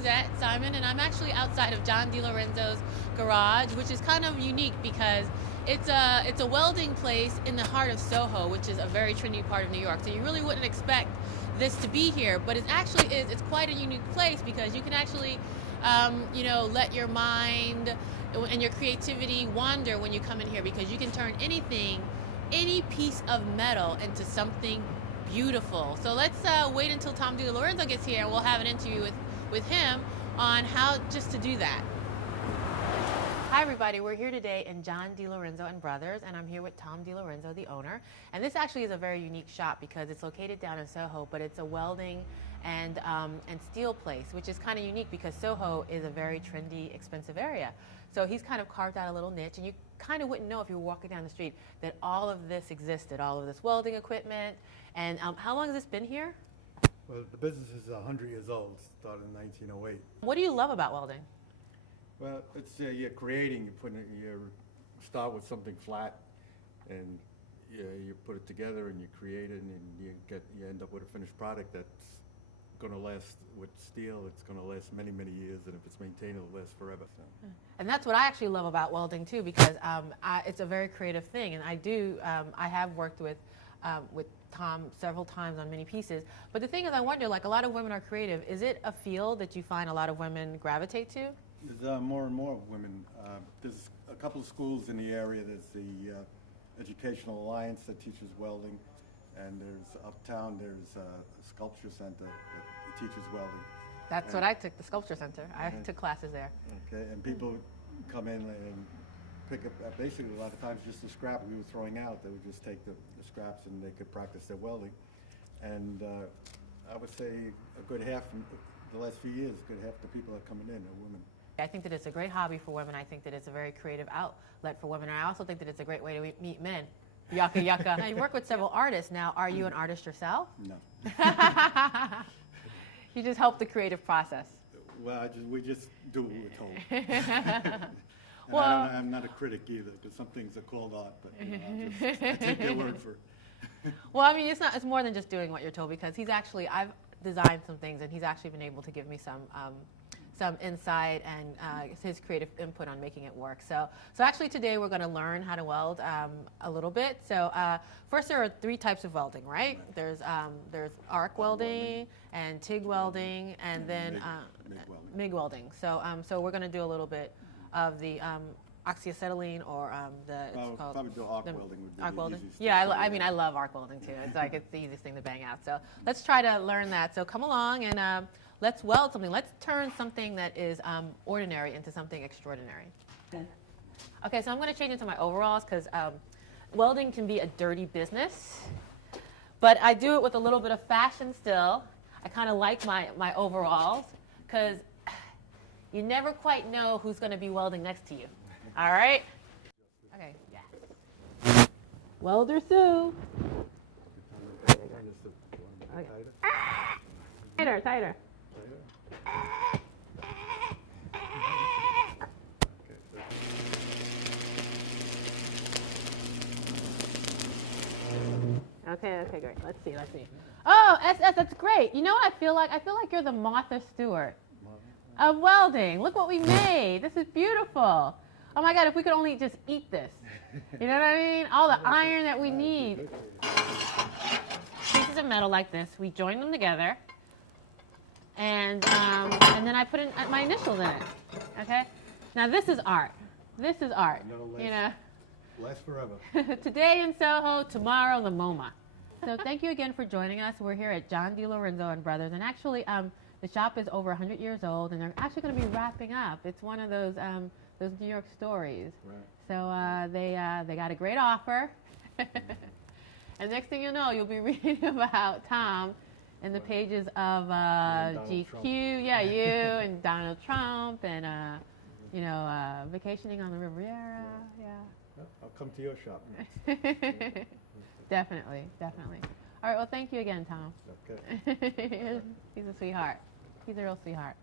Suzette Simon, and I'm actually outside of John DiLorenzo's garage, which is kind of unique because it's a welding place in the heart of Soho, which is a very trendy part of New York. So you really wouldn't expect this to be here, but it actually is. It's quite a unique place because you can actually, let your mind and your creativity wander when you come in here, because you can turn any piece of metal into something beautiful. So let's wait until Tom DiLorenzo gets here, and we'll have an interview with him on how just to do that. Hi everybody, we're here today in John DiLorenzo and Brothers, and I'm here with Tom DiLorenzo, the owner. And this actually is a very unique shop because it's located down in Soho, but it's a welding and steel place, which is kind of unique because Soho is a very trendy, expensive area. So he's kind of carved out a little niche, and you kind of wouldn't know if you were walking down the street that all of this existed, all of this welding equipment. And how long has this been here? Well, the business is 100 years old, started in 1908. What do you love about welding? Well, it's you're creating, you start with something flat, and you put it together, and you create it, and you end up with a finished product that's going to last. With steel, it's going to last many, many years, and if it's maintained, it'll last forever. So. And that's what I actually love about welding too, because it's a very creative thing, and I have worked with Tom several times on many pieces. But the thing is, I wonder, like, a lot of women are creative. Is it a field that you find a lot of women gravitate to? There's more and more women. There's a couple of schools in the area. There's the Educational Alliance that teaches welding, and there's uptown. There's a sculpture center that teaches welding. That's what I took, the sculpture center. I took classes there. Okay, and people come in and pick up basically a lot of times just the scrap we were throwing out. They would just take the scraps and they could practice their welding. And I would say a good half, the last few years, a good half the people that are coming in are women. I think that it's a great hobby for women. I think that it's a very creative outlet for women. And I also think that it's a great way to meet men. Yucca, yucca. Now, you work with several artists. Now, are you an artist yourself? No. You just help the creative process. Well, we just do what we're told. Well, I'm not a critic either, because some things are called art, but I take their word for it. Well, I mean, it's more than just doing what you're told, because I've designed some things, and he's actually been able to give me some insight and his creative input on making it work. So actually today we're going to learn how to weld a little bit. So first, there are three types of welding, right? There's arc welding and TIG welding, and then MIG welding. So we're going to do a little bit of the oxyacetylene, or it's called probably do arc welding would be arc the welding. easiest. Yeah, I mean, I love arc welding too. It's like it's the easiest thing to bang out. So let's try to learn that. So come along and let's weld something. Let's turn something that is ordinary into something extraordinary. Okay, so I'm going to change into my overalls because welding can be a dirty business, but I do it with a little bit of fashion still. I kind of like my overalls because you never quite know who's going to be welding next to you. All right? Okay, yeah. Welder Sue. Okay. Tighter, tighter. Okay, great. Let's see. Oh, SS, that's great. You know what I feel like? I feel like you're the Martha Stewart of welding. Look what we made. This is beautiful. Oh my God, if we could only just eat this. You know what I mean? All the iron that we need. Pieces of metal like this, we join them together, and then I put in my initials in it. Okay? Now this is art. This is art. You know? Lasts forever. Today in Soho, tomorrow the MoMA. So thank you again for joining us. We're here at John DiLorenzo and Brothers, and actually the shop is over 100 years old, and they're actually going to be wrapping up. It's one of those New York stories. Right. So they got a great offer. And next thing you know, you'll be reading about Tom in the pages of GQ. Trump. Yeah, you and Donald Trump, and vacationing on the Riviera. Yeah. Well, I'll come to your shop. Definitely. All right. Well, thank you again, Tom. Okay. He's a sweetheart. He's a real sweetheart.